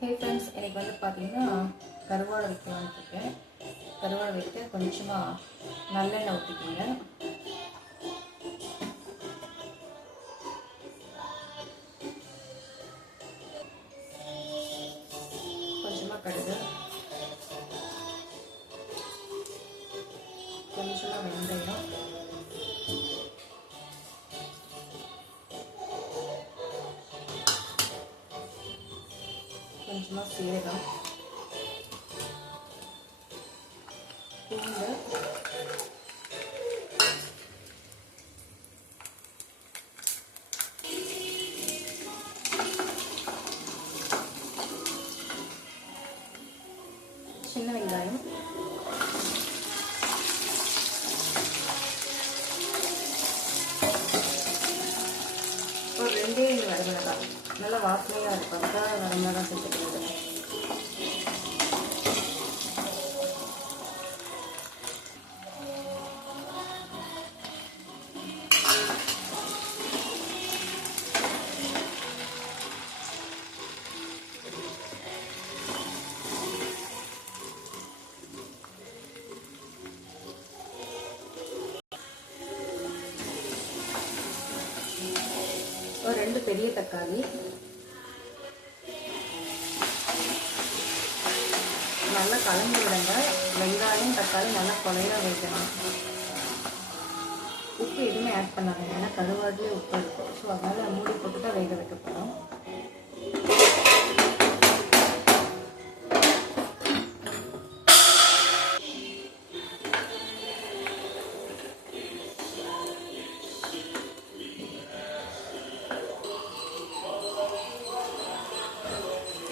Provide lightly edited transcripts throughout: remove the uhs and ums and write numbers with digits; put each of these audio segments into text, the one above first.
Hey friends, எனக்கு வந்து பார்த்தீங்கன்னா கருவாடு வைக்கலான்னு இருக்கேன். கருவாடு வைக்க கொஞ்சமாக நல்லெண்ணெய் ஊற்றிக்கிங்க. கொஞ்சமாக கடுகு, கொஞ்சமாக வெந்தயம், கொஞ்சமாக சீரகம், பூண்டு, சின்ன வெங்காயம், ஒரு 2 வரமிளகாய், நல்லா வாசனையாக இருக்கும். அதுக்காக வரமிளகாய் சேர்த்துக்கிறது. ஒரு 2 பெரிய தக்காளி, நல்லா கலந்து விடுங்க. வெங்காயம் தக்காளி நல்லா குழையாக வைக்கணும். உப்பு எதுவுமே ஆட் பண்ணாதீங்க, ஏன்னா கருவாடுலேயே உப்பு இருக்கும். ஸோ அதனால் மூடி போட்டு தான் வேக வைக்கப்படும்.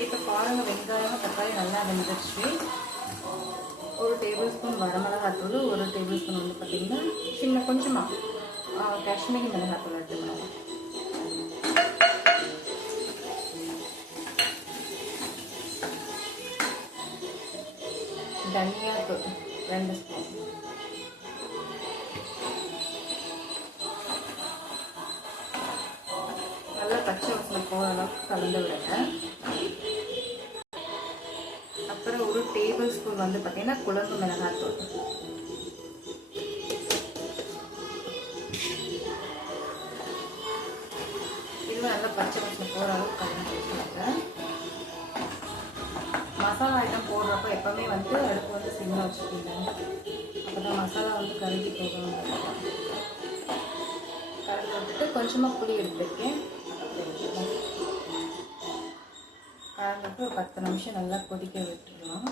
இப்போ பாருங்கள், வெங்காயம் தக்காளி நல்லா வெந்துருச்சு. ஒரு டேபிள் ஸ்பூன் வரமிளகாத்தூள், ஒரு டேபிள் ஸ்பூன் வந்து பார்த்திங்கன்னா சின்ன கொஞ்சமாக காஷ்மீரி மிளகாத்தூள் எடுத்துக்கணும். தனியாத்தூள் 2 ஸ்பூன், நல்லா பச்சை வாசனை போகிற அளவுக்கு கலந்து விடுங்க. அப்புறம் ஒரு டேபிள் ஸ்பூன் வந்து பார்த்தீங்கன்னா குழம்பு மிளகாத்தூள், இதுவும் நல்லா பச்சை வாசனை போகிற அளவுக்கு கலந்து வச்சுக்கோங்க. மசாலா ஐட்டம் போடுறப்போ எப்போவுமே வந்து அடுப்பு வந்து சிம்மில் வச்சுக்கோங்க. அப்போ தான் மசாலா வந்து கருகி போகணும். கருகி வந்துட்டு கொஞ்சமாக புளி எடுத்துருக்கேன். கலந்துட்டு ஒரு 10 நிமிஷம் நல்லா கொதிக்க விட்டுடலாம்.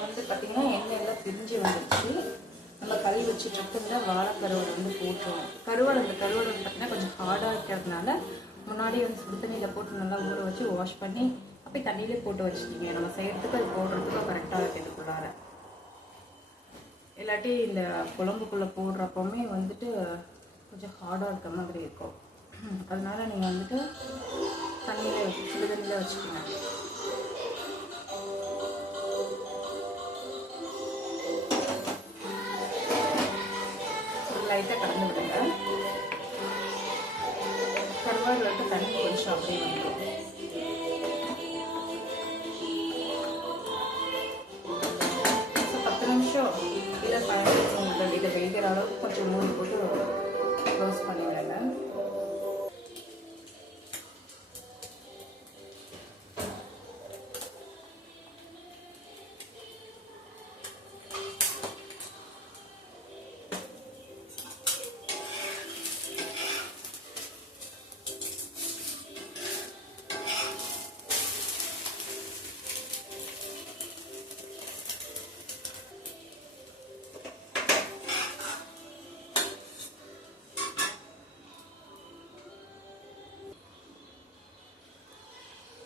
வந்து பார்த்திங்கன்னா எண்ணெய் எல்லாம் பிரிஞ்சு வந்துடுச்சு. நம்ம கறி வச்சுட்டு இருக்குங்க வாழைக்கருவாடு வந்து போட்டுருவோம். கருவாடு வந்து பார்த்திங்கன்னா கொஞ்சம் ஹார்டாக இருக்கிறதுனால முன்னாடி வந்து சுடு தண்ணியில் போட்டு நல்லா ஊற வச்சு வாஷ் பண்ணி அப்படியே தண்ணியிலே போட்டு வச்சுக்கிங்க. நம்ம செய்கிறதுக்கு அது போடுறதுக்கும் கரெக்டாக இருக்கிறதுக்குள்ளார. இல்லாட்டி இந்த குழம்புக்குள்ளே போடுறப்பவுமே வந்துட்டு கொஞ்சம் ஹார்டாக இருக்க மாதிரி இருக்கும். அதனால நீங்கள் வந்துட்டு தண்ணியில் வச்சு சுடு தண்ணியில் வச்சுக்கோங்க. லைட்டாக கலந்து விடுங்க. கருவாடு வந்து தண்ணி கொஞ்சம் அப்படியே வந்துடும். ஸோ 10 நிமிஷம் இல்லை 15 நிமிஷம் உங்களுக்கு இதை வேகிற அளவுக்கு கொஞ்சம் மூடி போட்டு க்ளோஸ் பண்ணி விடுங்க.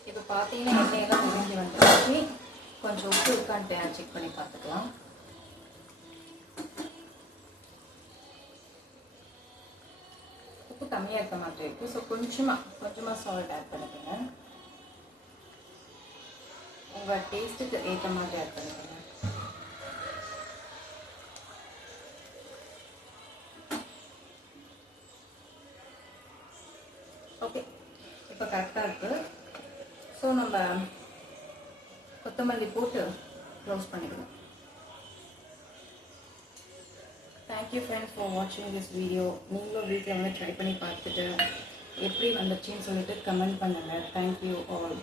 இப்போ பார்த்தீங்கன்னா எண்ணெயெல்லாம் முடிஞ்சு வந்துருச்சு. கொஞ்சம் உப்பு இருக்கான்ட்டு செக் பண்ணி பார்த்துக்கலாம். உப்பு கம்மியாக இருக்க மாதிரி இருக்குது. ஸோ கொஞ்சமாக சால்ட் ஆட் பண்ணிக்கோங்க. உங்கள் டேஸ்ட்டுக்கு ஏற்ற மாதிரி ஆட் பண்ணிக்கோங்க. ஓகே, இப்போ கரெக்டாக இருக்குது. ஸோ நம்ம கொத்தமல்லி போட்டு க்ளோஸ் பண்ணிடுவோம். தேங்க்யூ ஃப்ரெண்ட்ஸ் ஃபார் வாட்சிங் திஸ் வீடியோ. நீங்களும் வீட்டில் வந்து ட்ரை பண்ணி பார்த்துட்டு எப்படி வந்துச்சுன்னு சொல்லிட்டு கமெண்ட் பண்ணுங்கள். Thank you all.